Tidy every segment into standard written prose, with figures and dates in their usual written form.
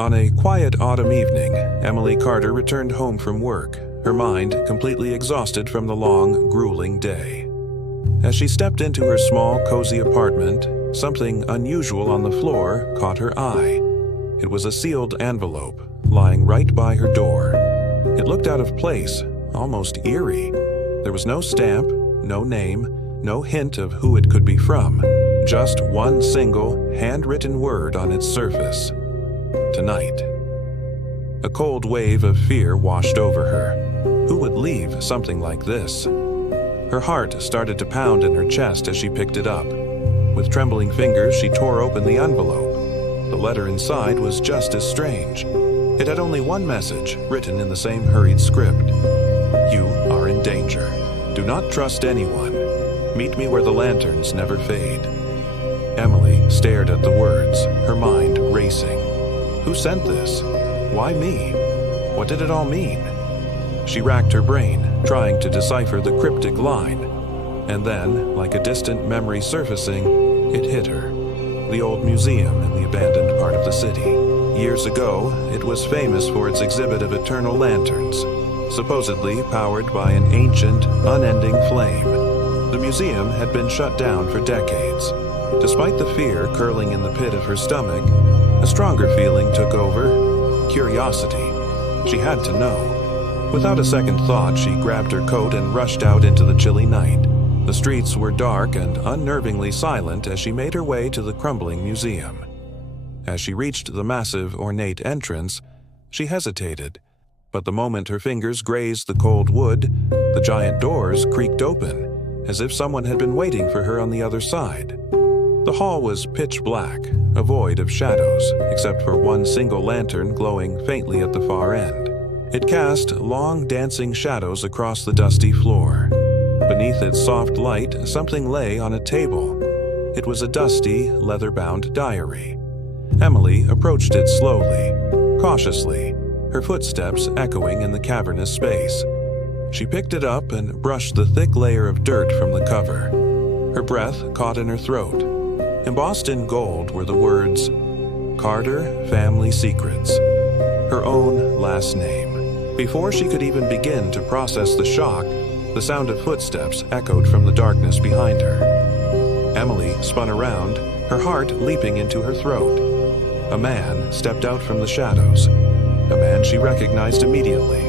On a quiet autumn evening, Emily Carter returned home from work, her mind completely exhausted from the long, grueling day. As she stepped into her small, cozy apartment, something unusual on the floor caught her eye. It was a sealed envelope, lying right by her door. It looked out of place, almost eerie. There was no stamp, no name, no hint of who it could be from, just one single, handwritten word on its surface. Tonight. A cold wave of fear washed over her. Who would leave something like this? Her heart started to pound in her chest as she picked it up. With trembling fingers, she tore open the envelope. The letter inside was just as strange. It had only one message, written in the same hurried script. You are in danger. Do not trust anyone. Meet me where the lanterns never fade. Emily stared at the words, her mind racing. Who sent this? Why me? What did it all mean? She racked her brain, trying to decipher the cryptic line. And then, like a distant memory surfacing, it hit her. The old museum in the abandoned part of the city. Years ago, it was famous for its exhibit of eternal lanterns, supposedly powered by an ancient, unending flame. The museum had been shut down for decades. Despite the fear curling in the pit of her stomach, a stronger feeling took over: curiosity. She had to know. Without a second thought, she grabbed her coat and rushed out into the chilly night. The streets were dark and unnervingly silent as she made her way to the crumbling museum. As she reached the massive, ornate entrance, she hesitated, but the moment her fingers grazed the cold wood, the giant doors creaked open, as if someone had been waiting for her on the other side. The hall was pitch black, a void of shadows, except for one single lantern glowing faintly at the far end. It cast long, dancing shadows across the dusty floor. Beneath its soft light, something lay on a table. It was a dusty, leather-bound diary. Emily approached it slowly, cautiously, her footsteps echoing in the cavernous space. She picked it up and brushed the thick layer of dirt from the cover. Her breath caught in her throat. Embossed in gold were the words, Carter Family Secrets, her own last name. Before she could even begin to process the shock, the sound of footsteps echoed from the darkness behind her. Emily spun around, her heart leaping into her throat. A man stepped out from the shadows, a man she recognized immediately,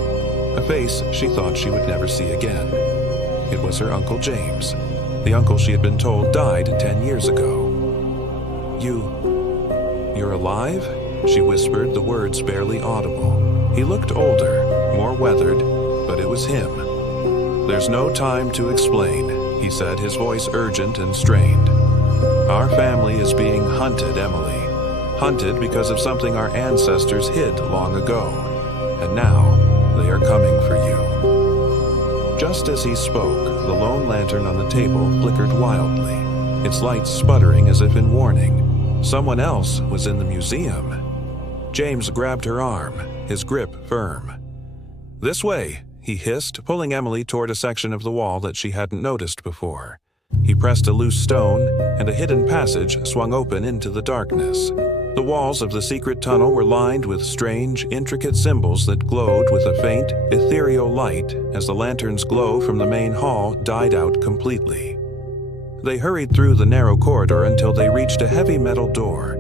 a face she thought she would never see again. It was her Uncle James, the uncle she had been told died 10 years ago. You're alive? She whispered, the words barely audible. He looked older, more weathered, but it was him. There's no time to explain, he said, his voice urgent and strained. Our family is being hunted, Emily. Hunted because of something our ancestors hid long ago. And now, they are coming for you. Just as he spoke, the lone lantern on the table flickered wildly, its light sputtering as if in warning. Someone else was in the museum. James grabbed her arm, his grip firm. This way, he hissed, pulling Emily toward a section of the wall that she hadn't noticed before. He pressed a loose stone, and a hidden passage swung open into the darkness. The walls of the secret tunnel were lined with strange, intricate symbols that glowed with a faint, ethereal light as the lantern's glow from the main hall died out completely. They hurried through the narrow corridor until they reached a heavy metal door.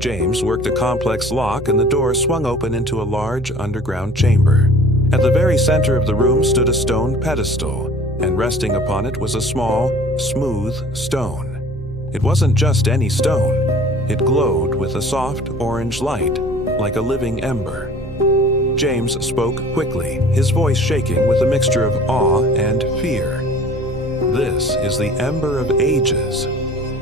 James worked a complex lock and the door swung open into a large underground chamber. At the very center of the room stood a stone pedestal, and resting upon it was a small, smooth stone. It wasn't just any stone. It glowed with a soft orange light, like a living ember. James spoke quickly, his voice shaking with a mixture of awe and fear. This is the Ember of Ages.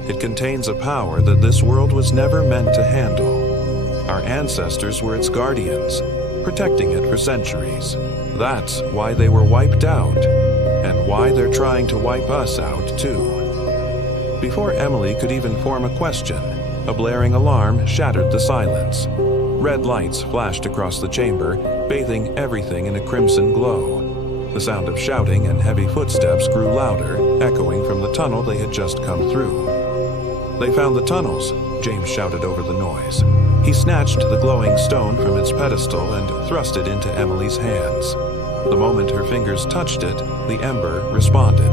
It contains a power that this world was never meant to handle. Our ancestors were its guardians, protecting it for centuries. That's why they were wiped out, and why they're trying to wipe us out too. Before Emily could even form a question, a blaring alarm shattered the silence. Red lights flashed across the chamber, bathing everything in a crimson glow. The sound of shouting and heavy footsteps grew louder, echoing from the tunnel they had just come through. They found the tunnels, James shouted over the noise. He snatched the glowing stone from its pedestal and thrust it into Emily's hands. The moment her fingers touched it, the ember responded.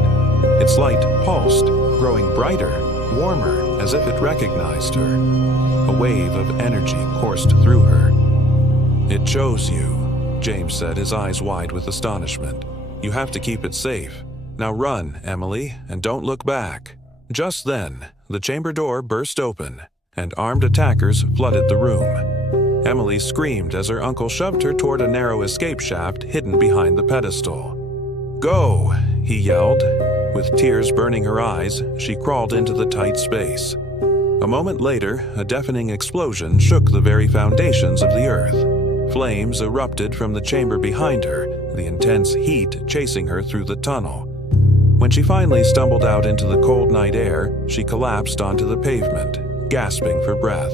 Its light pulsed, growing brighter, warmer, as if it recognized her. A wave of energy coursed through her. "It chose you," James said, his eyes wide with astonishment. "You have to keep it safe. Now run, Emily, and don't look back." Just then, the chamber door burst open, and armed attackers flooded the room. Emily screamed as her uncle shoved her toward a narrow escape shaft hidden behind the pedestal. "Go!" he yelled. With tears burning her eyes, she crawled into the tight space. A moment later, a deafening explosion shook the very foundations of the earth. Flames erupted from the chamber behind her, the intense heat chasing her through the tunnel. When she finally stumbled out into the cold night air, she collapsed onto the pavement, gasping for breath.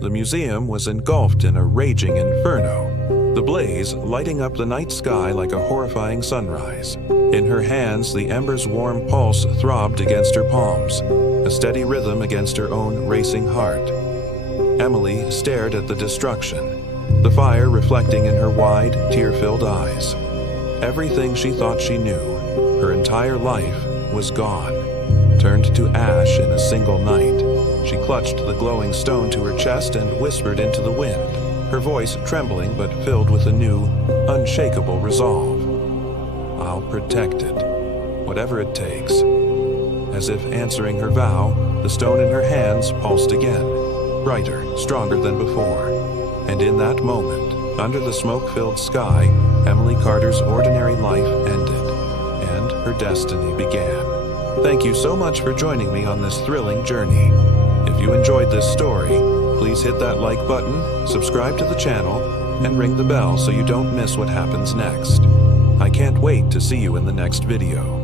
The museum was engulfed in a raging inferno, the blaze lighting up the night sky like a horrifying sunrise. In her hands, the ember's warm pulse throbbed against her palms, a steady rhythm against her own racing heart. Emily stared at the destruction, the fire reflecting in her wide, tear-filled eyes. Everything she thought she knew, her entire life, was gone, turned to ash in a single night. She clutched the glowing stone to her chest and whispered into the wind, her voice trembling but filled with a new, unshakable resolve. "I'll protect it, whatever it takes." As if answering her vow, the stone in her hands pulsed again, brighter, stronger than before. And in that moment, under the smoke-filled sky, Emily Carter's ordinary life ended, and her destiny began. Thank you so much for joining me on this thrilling journey. If you enjoyed this story, please hit that like button, subscribe to the channel, and ring the bell so you don't miss what happens next. I can't wait to see you in the next video.